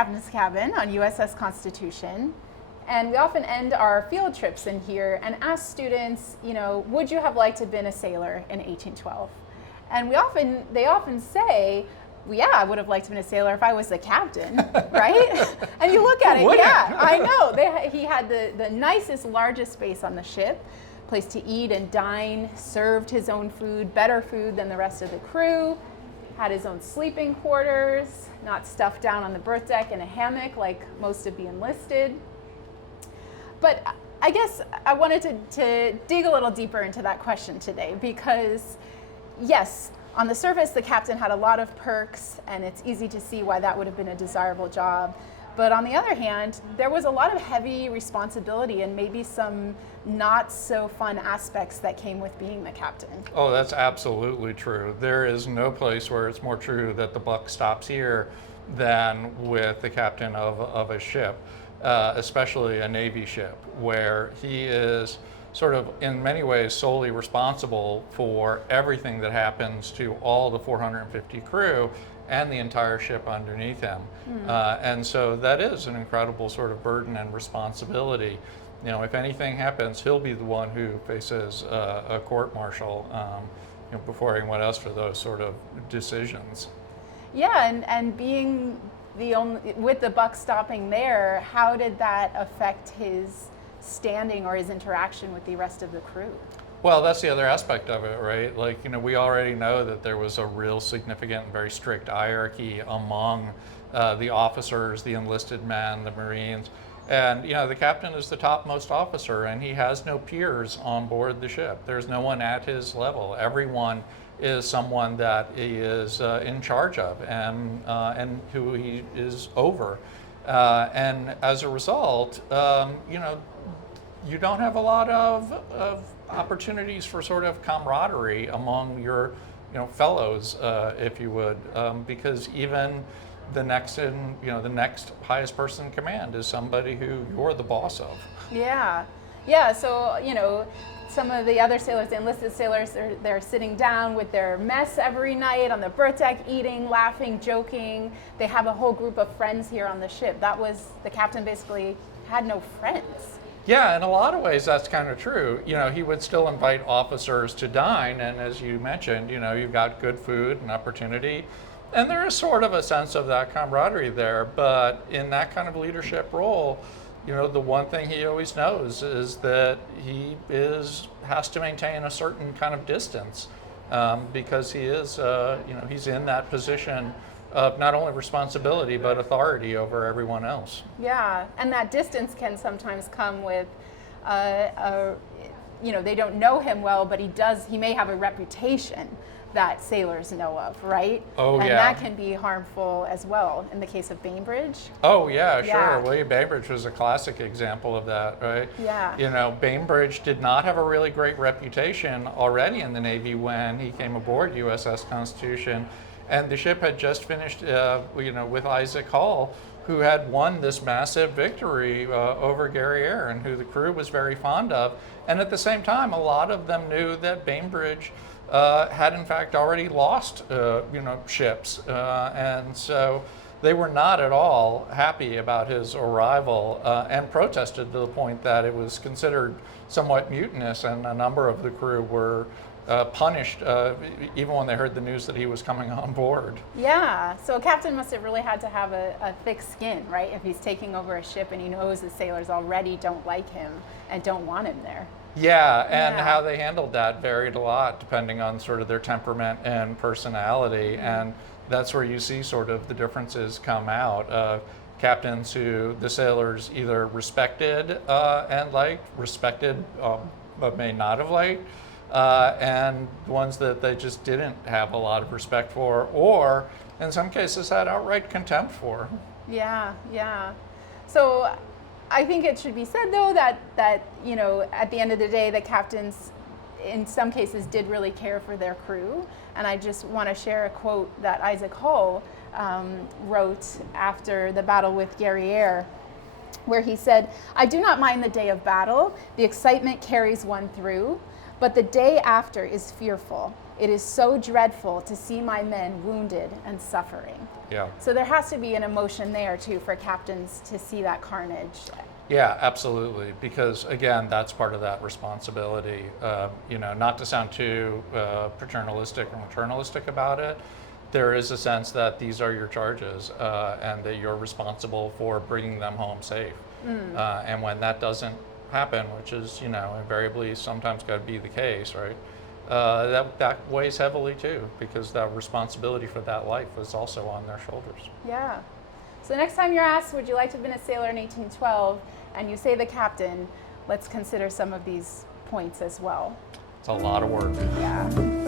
captain's cabin on USS Constitution. And we often end our field trips in here and ask students, would you have liked to have been a sailor in 1812? And they often say, well, yeah, I would have liked to have been a sailor if I was the captain, right? And you look at it, yeah, I know. He had the nicest, largest space on the ship, place to eat and dine, served his own food, better food than the rest of the crew, had his own sleeping quarters, not stuffed down on the berth deck in a hammock like most of the enlisted. But I guess I wanted to dig a little deeper into that question today because, yes, on the surface, the captain had a lot of perks, and it's easy to see why that would have been a desirable job. But on the other hand, there was a lot of heavy responsibility and maybe some not so fun aspects that came with being the captain. Oh, that's absolutely true. There is no place where it's more true that the buck stops here than with the captain of a ship. Especially a Navy ship, where he is sort of in many ways solely responsible for everything that happens to all the 450 crew and the entire ship underneath him. And so that is an incredible sort of burden and responsibility. If anything happens, he'll be the one who faces a court-martial before anyone else for those sort of decisions. Yeah, and being with the buck stopping there, how did that affect his standing or his interaction with the rest of the crew? Well, that's the other aspect of it, right? We already know that there was a real significant and very strict hierarchy among the officers, the enlisted men, the Marines. And, the captain is the topmost officer, and he has no peers on board the ship. There's no one at his level. Everyone is someone that he is in charge of and who he is over. And as a result, you don't have a lot of opportunities for sort of camaraderie among your fellows, if you would, because even the next highest person in command is somebody who you're the boss of. Yeah. So, some of the other sailors, the enlisted sailors, they're sitting down with their mess every night on the berth deck, eating, laughing, joking. They have a whole group of friends here on the ship. The captain basically had no friends. Yeah, in a lot of ways that's kind of true. He would still invite officers to dine, and as you mentioned, you've got good food and opportunity. And there is sort of a sense of that camaraderie there, but in that kind of leadership role, the one thing he always knows is that he has to maintain a certain kind of distance because he is, he's in that position of not only responsibility but authority over everyone else. Yeah, and that distance can sometimes come with, they don't know him well, but he may have a reputation that sailors know of, right? Oh, and yeah. that can be harmful as well in the case of Bainbridge. Oh, yeah, sure. Yeah. William Bainbridge was a classic example of that, right? Yeah. Bainbridge did not have a really great reputation already in the Navy when he came aboard USS Constitution, and the ship had just finished, with Isaac Hull, who had won this massive victory over Guerriere, and who the crew was very fond of. And at the same time, a lot of them knew that Bainbridge had in fact already lost, ships, and so they were not at all happy about his arrival and protested to the point that it was considered somewhat mutinous, and a number of the crew were punished even when they heard the news that he was coming on board. Yeah, so a captain must have really had to have a thick skin, right? If he's taking over a ship and he knows the sailors already don't like him and don't want him there. Yeah, and how they handled that varied a lot depending on sort of their temperament and personality, and that's where you see sort of the differences come out. Captains who the sailors either respected and liked, but may not have liked, and ones that they just didn't have a lot of respect for, or in some cases had outright contempt for. Yeah. So I think it should be said, though, that at the end of the day, the captains in some cases did really care for their crew. And I just want to share a quote that Isaac Hull wrote after the battle with Guerriere, where he said, "I do not mind the day of battle. The excitement carries one through, but the day after is fearful. it is so dreadful to see my men wounded and suffering. Yeah. So there has to be an emotion there too for captains to see that carnage. Yeah, absolutely. Because again, that's part of that responsibility. Not to sound too paternalistic or maternalistic about it, there is a sense that these are your charges and that you're responsible for bringing them home safe. And when that doesn't happen, which is invariably sometimes got to be the case, right? That weighs heavily too, because that responsibility for that life is also on their shoulders. Yeah. So next time you're asked, would you like to have been a sailor in 1812, and you say the captain, let's consider some of these points as well. It's a lot of work. Yeah.